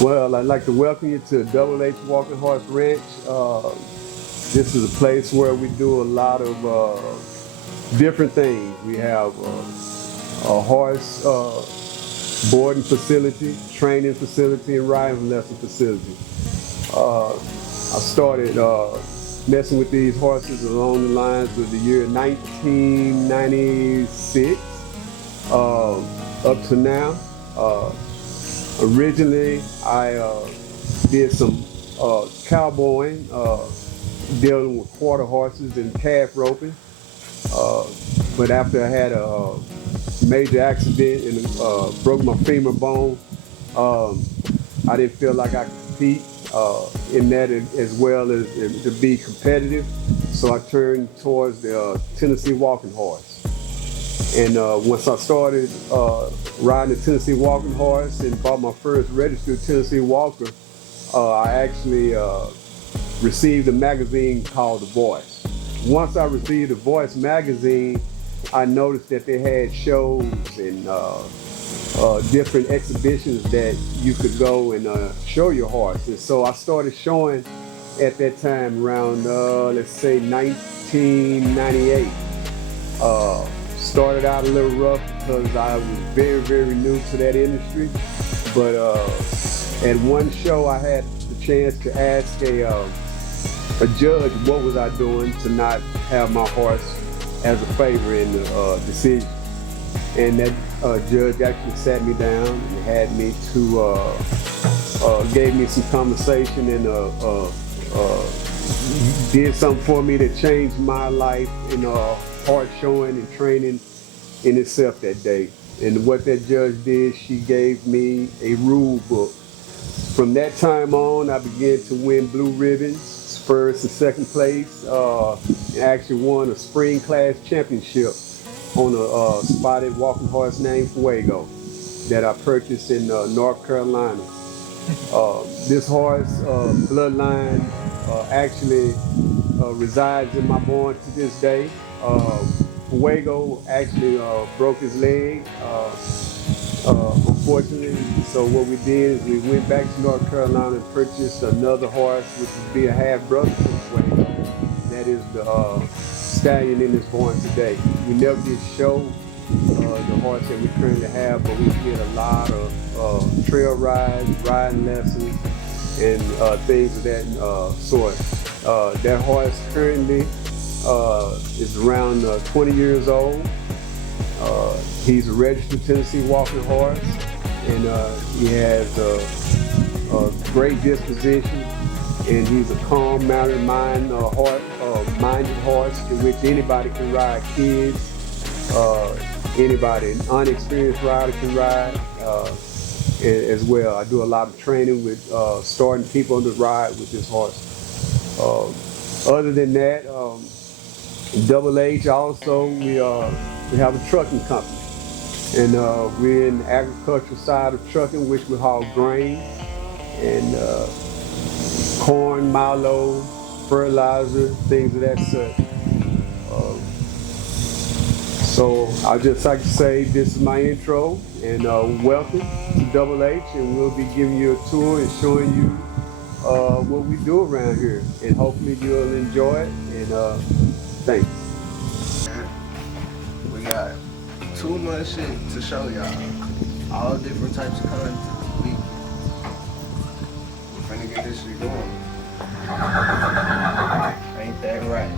Well, I'd like to welcome you to Double H Walking Horse Ranch. This is a place where we do a lot of different things. We have a horse boarding facility, training facility, and riding lesson facility. I started messing with these horses along the lines with the year 1996 up to now. Originally, I did some cowboying, dealing with quarter horses and calf roping. But after I had a major accident and broke my femur bone, I didn't feel like I could compete in that as well as to be competitive. So I turned towards the Tennessee walking horse. And once I started riding the Tennessee walking horse and bought my first registered Tennessee walker, I actually received a magazine called The Voice. Once I received The Voice magazine, I noticed that they had shows and different exhibitions that you could go and show your horse. And so I started showing at that time around, let's say 1998. Started out a little rough because I was very, very new to that industry. But at one show, I had the chance to ask a judge what was I doing to not have my horse as a favor in the decision. And that judge actually sat me down and had me to, gave me some conversation and did something for me that changed my life in horse showing and training in itself that day. And what that judge did, she gave me a rule book. From that time on, I began to win blue ribbons, first and second place, and actually won a spring class championship on a spotted walking horse named Fuego that I purchased in North Carolina. This horse bloodline actually resides in my barn to this day. Fuego actually broke his leg, unfortunately. So what we did is we went back to North Carolina and purchased another horse, which would be a half brother to Fuego. That is the stallion in this barn today. We never did show the horse that we currently have, but we did a lot of trail rides, riding lessons, and things of that sort. That horse currently is around 20 years old. He's a registered Tennessee walking horse, and he has a great disposition, and he's a calm, minded horse in which anybody can ride. Kids, anybody, an unexperienced rider can ride as well. I do a lot of training with starting people to ride with this horse. Other than that, Double H also, we have a trucking company. And we're in the agricultural side of trucking, which we haul grain and corn, mallow, fertilizer, things of that sort. So I'd just like to say this is my intro, and welcome to Double H, and we'll be giving you a tour and showing you what we do around here, and hopefully you'll enjoy it, and thanks. We got too much shit to show y'all. All different types of content. We're finna get this shit going. Ain't that right?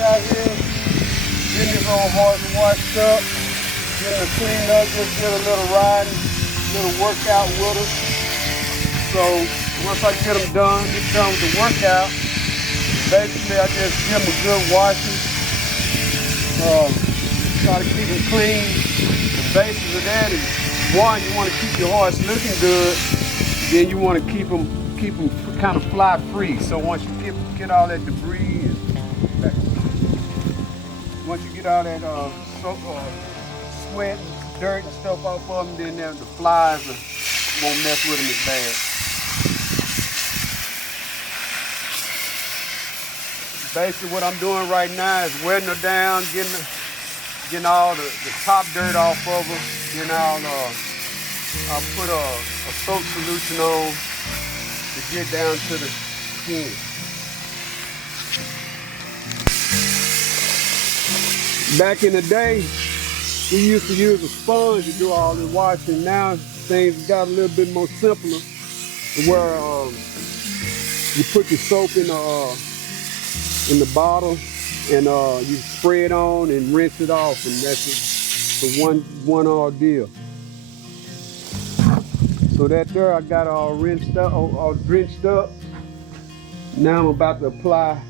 out here, getting this old horse washed up, getting it cleaned up, just get a little riding, little workout with her. So once I get them done, get done with the workout, basically I just give them a good washing. Try to keep them clean. The basis of that is, one, you want to keep your horse looking good, then you want to keep them kind of fly free. So once you get all that debris, once you get all that sweat, and dirt and stuff off of them, then the flies won't mess with them as bad. Basically what I'm doing right now is wetting her down, getting all the top dirt off of her, then I'll put a soap solution on to get down to the skin. Back in the day, we used to use a sponge to do all the washing. Now things got a little bit more simpler, where you put your soap in the bottle and you spray it on and rinse it off, and that's the one ordeal. So that there, I got all rinsed up, all drenched up. Now I'm about to apply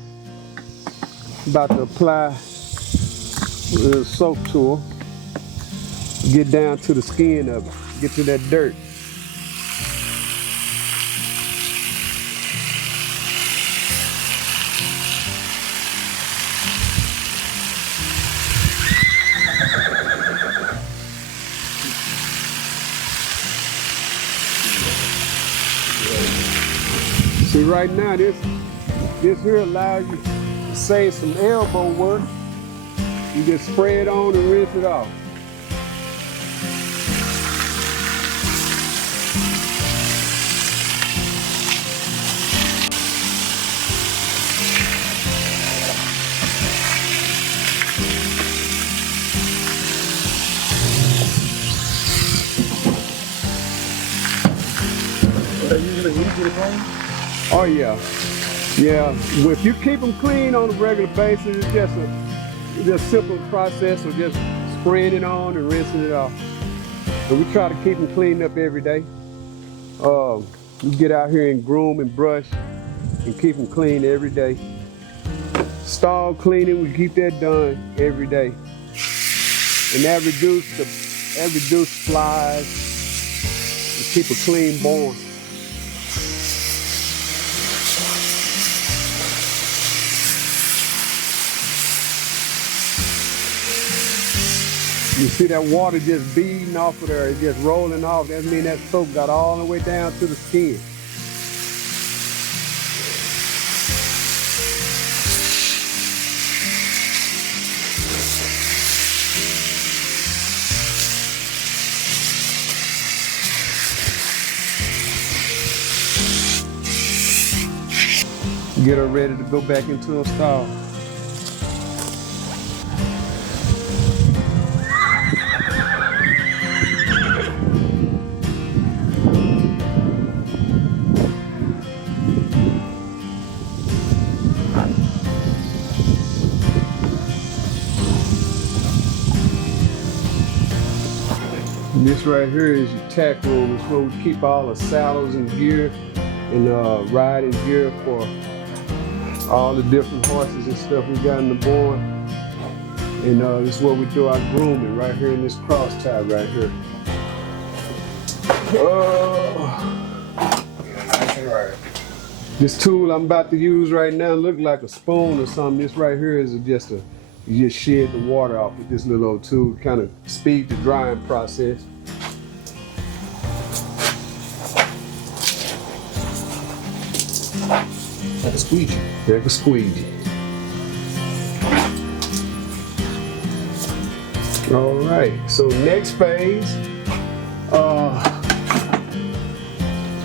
the soap to her. Get down to the skin of it, get to that dirt. See, right now, this here allows you to save some elbow work. You just spray it on and rinse it off. Usually easy to clean? Oh yeah, yeah. If you keep them clean on a regular basis, it's just a simple process of just spraying it on and rinsing it off. So we try to keep them cleaned up every day. We get out here and groom and brush and keep them clean every day. Stall cleaning, we keep that done every day, and that reduce flies and keep a clean barn. You see that water just beading off of there, it's just rolling off. That means that soap got all the way down to the skin. Get her ready to go back into a stall. This right here is your tack room. It's where we keep all the saddles and gear and riding gear for all the different horses and stuff we got in the barn. And this is where we do our grooming, right here in this cross tie right here. This tool I'm about to use right now look like a spoon or something. This right here is just you just shed the water off with this little old tool, kind of speed the drying process. Like a squeegee. Like a squeegee. All right, so next phase.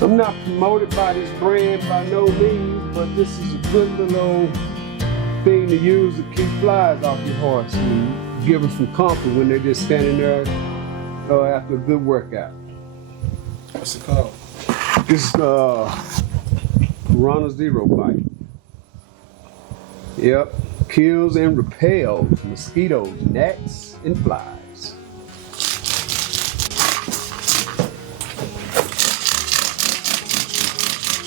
I'm not promoted by this brand by no means, but this is a good little thing to use to keep flies off your horse and give them some comfort when they're just standing there after a good workout. What's it called? This is Piranha Zero Bite. Yep. Kills and repels mosquitoes, gnats, and flies.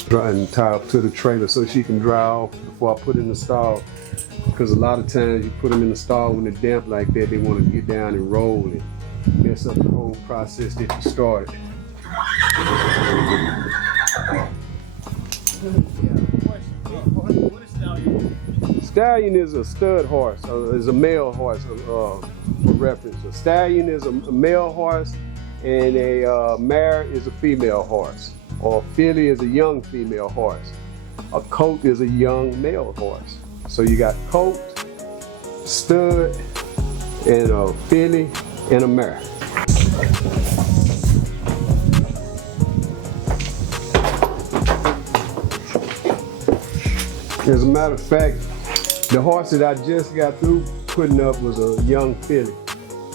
Try and tie up to the trailer so she can dry off before I put it in the stall. Because a lot of times you put them in the stall when they're damp like that, they want to get down and roll and mess up the whole process that you started. What is stallion? Stallion is a stud horse, is a male horse for reference. A stallion is a male horse, and a mare is a female horse. Or a filly is a young female horse. A colt is a young male horse. So you got colt, stud, and a filly, and a mare. As a matter of fact, the horse that I just got through putting up was a young filly.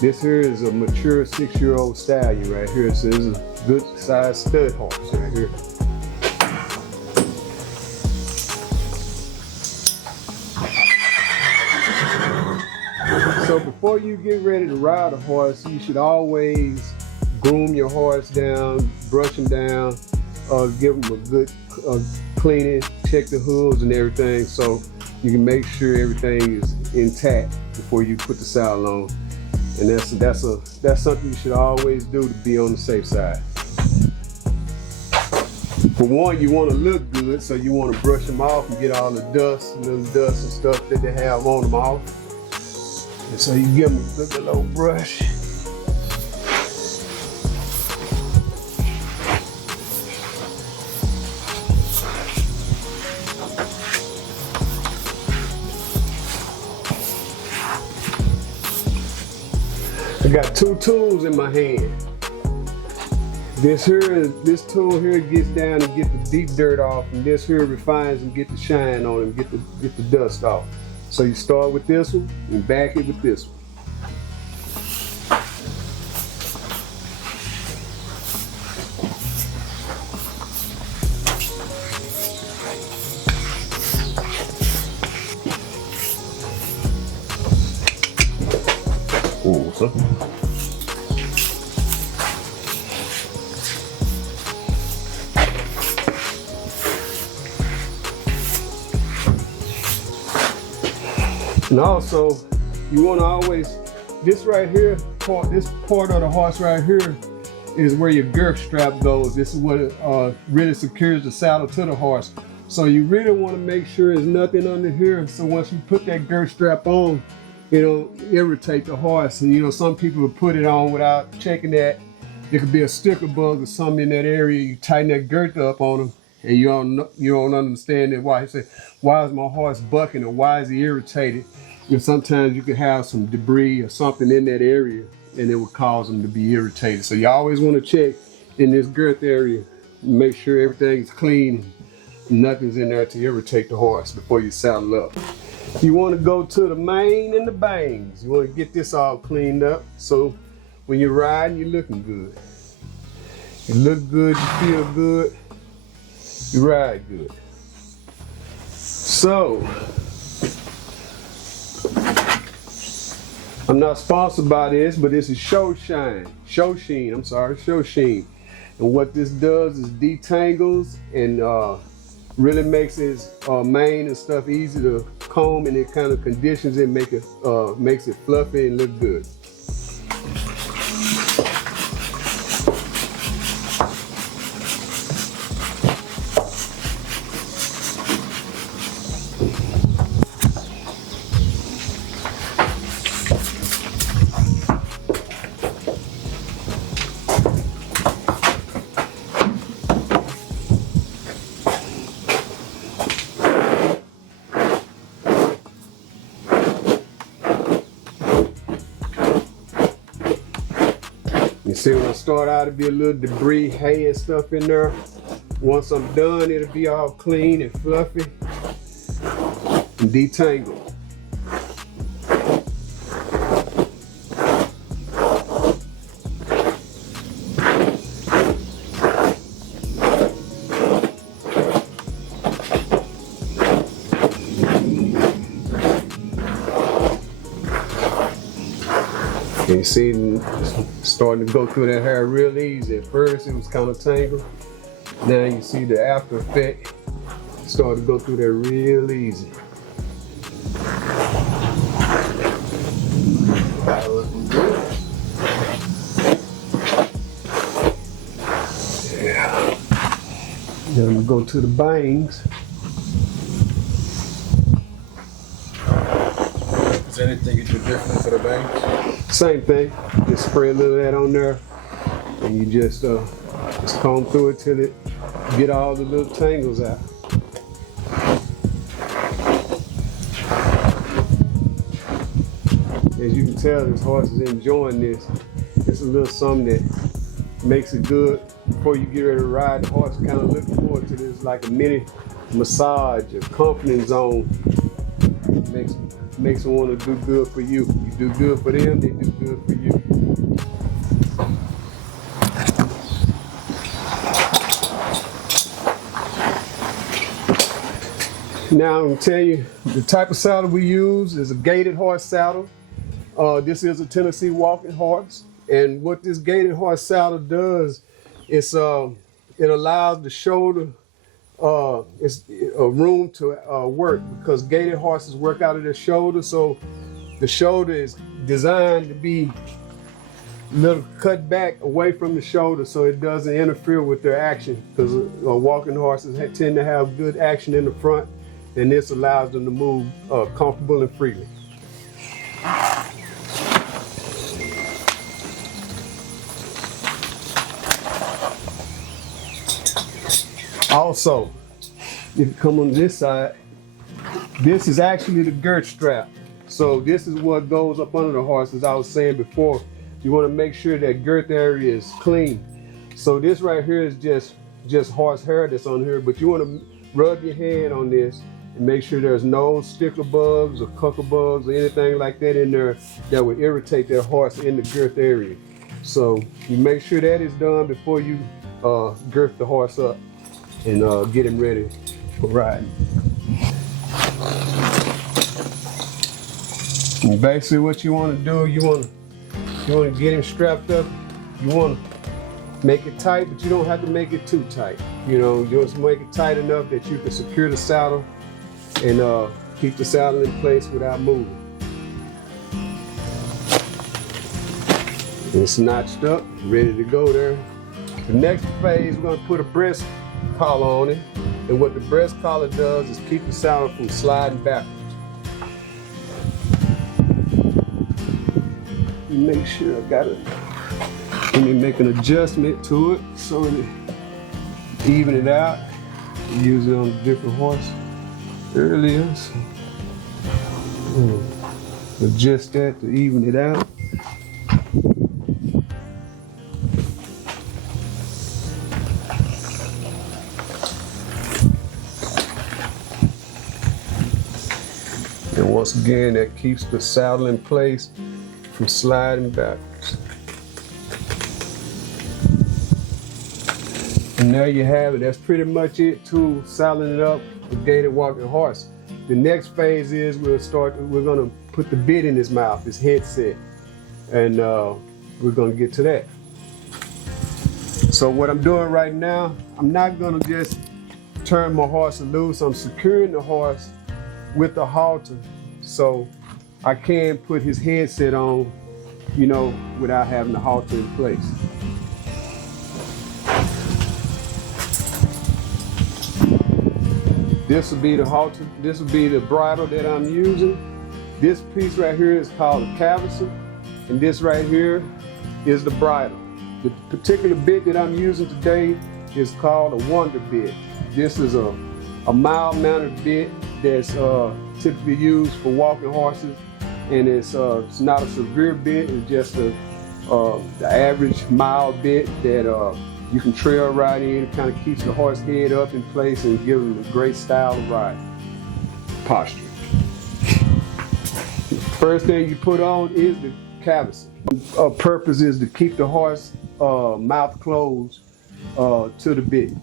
This here is a mature 6-year-old stallion right here. So this is a good sized stud horse right here. So before you get ready to ride a horse, you should always groom your horse down, brush him down, give him a good cleaning, check the hooves and everything so you can make sure everything is intact before you put the saddle on. And that's something you should always do to be on the safe side. For one, you want to look good, so you want to brush them off and get all the dust, little dust and stuff that they have on them off. And so you give them a good little brush. I got two tools in my hand. This tool here gets down and get the deep dirt off, and this here refines and get the shine on it, get the dust off. So you start with this one and back it with this one. Awesome. And also, you want to always, this right here, this part of the horse right here is where your girth strap goes. This is what really secures the saddle to the horse. So you really want to make sure there's nothing under here. So once you put that girth strap on, it'll irritate the horse. And some people will put it on without checking that. There could be a sticker bug or something in that area. You tighten that girth up on them, and you don't understand it. Why? You say, why is my horse bucking, or why is he irritated? Sometimes you could have some debris or something in that area, and it would cause them to be irritated. So you always want to check in this girth area, make sure everything's clean, and nothing's in there to irritate the horse before you saddle up. You want to go to the mane and the bangs. You want to get this all cleaned up, so when you're riding, you're looking good. You look good, you feel good, you ride good. So, I'm not sponsored by this, but this is Shoshin. And what this does is detangles and really makes his mane and stuff easy to comb, and it kind of conditions it, makes it fluffy and look good. You see, when I start out, it'll be a little debris, hay and stuff in there. Once I'm done, it'll be all clean and fluffy and detangled. And you see it's starting to go through that hair real easy. At first it was kind of tangled. Now you see the after effect starting to go through there real easy. Looking good. Yeah. Then we go to the bangs. Is there anything you do different for the bangs? Same thing. Just spray a little of that on there, and you just comb through it till it get all the little tangles out. As you can tell, this horse is enjoying this. It's a little something that makes it good before you get ready to ride. The horse kind of looking forward to this, like a mini massage, a comforting zone. Makes them want to do good for you. You do good for them, they do good for you. Now I'm gonna tell you the type of saddle we use is a gated horse saddle. This is a Tennessee walking horse, and what this gated horse saddle does is it allows the shoulder it's a room to work, because gated horses work out of their shoulder, so the shoulder is designed to be a little cut back away from the shoulder so it doesn't interfere with their action, because walking horses tend to have good action in the front, and this allows them to move comfortable and freely. Also, if you come on this side, this is actually the girth strap. So this is what goes up under the horse, as I was saying before. You want to make sure that girth area is clean. So this right here is just horse hair that's on here, but you want to rub your hand on this and make sure there's no sticker bugs or cuckoo bugs or anything like that in there that would irritate that horse in the girth area. So you make sure that is done before you girth the horse up and get him ready for riding. And basically what you want to do, you want to get him strapped up. You want to make it tight, but you don't have to make it too tight. You know, you just make it tight enough that you can secure the saddle and keep the saddle in place without moving. It's notched up, ready to go there. The next phase, we're going to put a breast collar on it, and what the breast collar does is keep the saddle from sliding backwards. Make sure I got it. Let me make an adjustment to it so that even it out. Use it on a different horse earlier. So, adjust that to even it out. And once again, that keeps the saddle in place from sliding backwards. And there you have it. That's pretty much it to saddling it up with gated walking horse. The next phase is we're gonna put the bit in his mouth, his headset, and we're gonna get to that. So what I'm doing right now, I'm not gonna just turn my horse loose. I'm securing the horse with the halter, so I can put his headset on, you know, without having the halter in place. This will be the halter, this will be the bridle that I'm using. This piece right here is called a cavesson, and this right here is the bridle. The particular bit that I'm using today is called a Wonder bit. This is a mild-mannered bit that's typically used for walking horses, and it's not a severe bit. It's just the average mild bit that you can trail ride in. It kind of keeps the horse head up in place and gives him a great style of ride posture. First thing you put on is the cavesson. Purpose is to keep the horse mouth closed to the bit.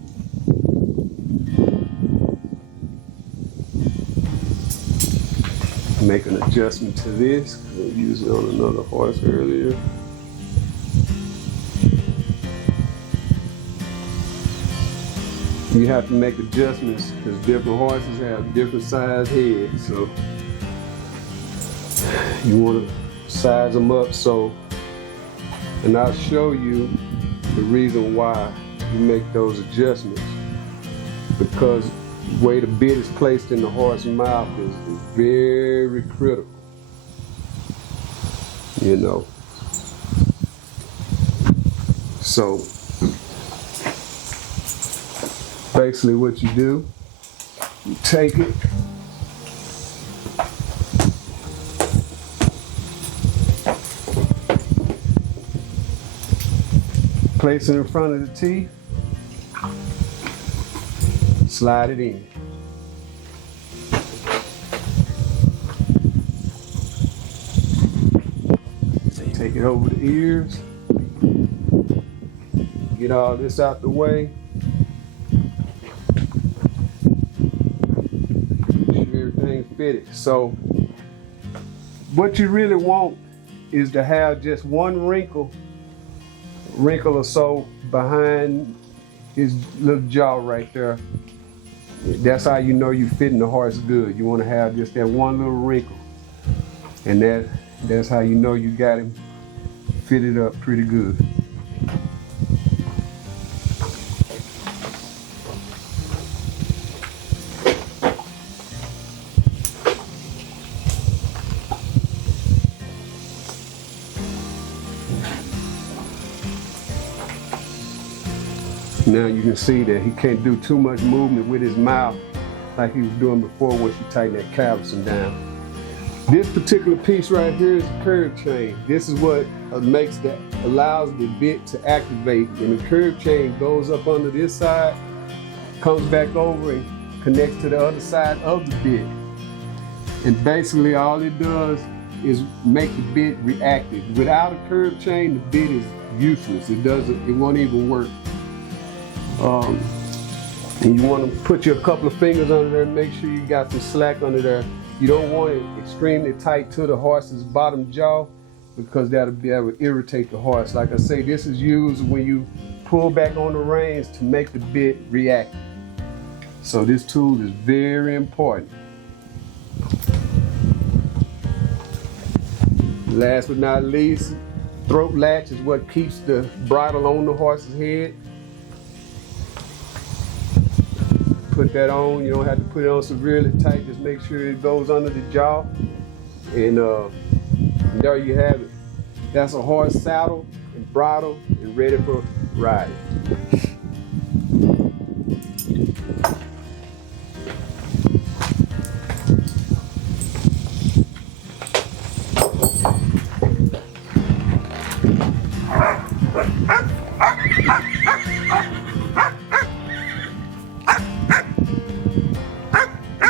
make an adjustment to this. I used it on another horse earlier. You have to make adjustments because different horses have different size heads, so you want to size them up. So, and I'll show you the reason why you make those adjustments, because the way the bit is placed in the horse's mouth is very critical, you know. So basically what you do, you take it, place it in front of the teeth, slide it in. Take it over the ears, get all this out the way. Everything fitted. So what you really want is to have just one wrinkle or so behind his little jaw right there. That's how you know you're fitting the horse good. You want to have just that one little wrinkle, and that's how you know you got him fitted up pretty good. Now you can see that he can't do too much movement with his mouth like he was doing before once you tighten that cavesson down. This particular piece right here is the curve chain. This is what allows the bit to activate. And the curve chain goes up under this side, comes back over and connects to the other side of the bit. And basically all it does is make the bit reactive. Without a curve chain, the bit is useless. It won't even work. And you want to put your couple of fingers under there and make sure you got some slack under there. You don't want it extremely tight to the horse's bottom jaw, because that'll irritate the horse. Like I say, this is used when you pull back on the reins to make the bit reactive. So this tool is very important. Last but not least, throat latch is what keeps the bridle on the horse's head. Put that on. You don't have to put it on severely tight. Just make sure it goes under the jaw. And there you have it. That's a horse saddle and bridle and ready for riding.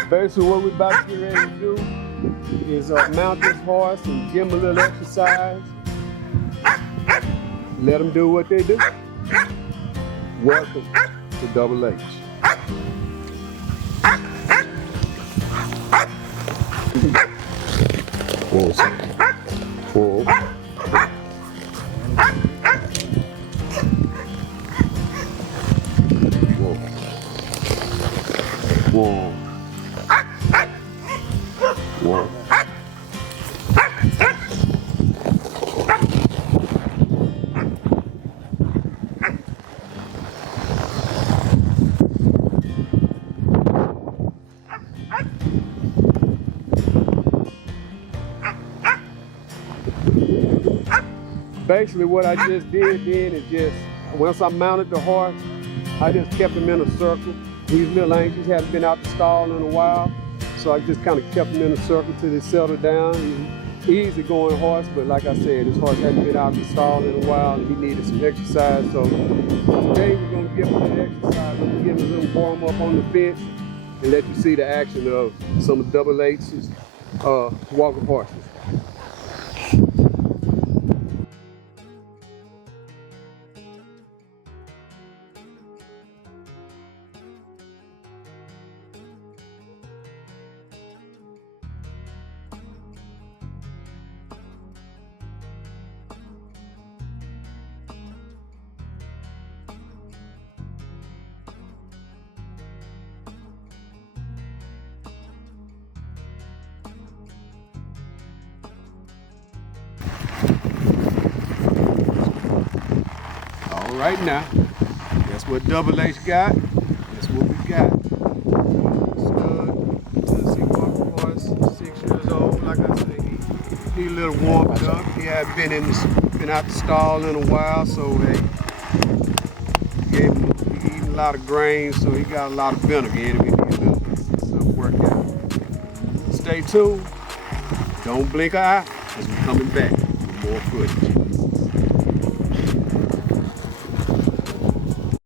Basically what we're about to get ready to do is mount this horse and give him a little exercise. Let them do what they do. Welcome to Double H. Whoa. Whoa. Whoa. Basically what I just did then is just, once I mounted the horse, I just kept him in a circle. He's a little anxious, hasn't been out the stall in a while. So I just kind of kept him in a circle till they settled down. He's an easy going horse, but like I said, this horse hadn't been out the stall in a while and he needed some exercise. So today we're gonna give him an exercise. I'm gonna give him a little warm up on the fence and let you see the action of some of Double H's walker horses. right now. That's what Double H got. That's what we got. Stud, Tennessee Walker horse, 6 years old. Like I said, he a little warmed up. He hadn't been out the stall in a while, so hey, he eating a lot of grains, so he got a lot of vinegar in him. He needs a little workout. Stay tuned. Don't blink an eye, because we're coming back with more footage.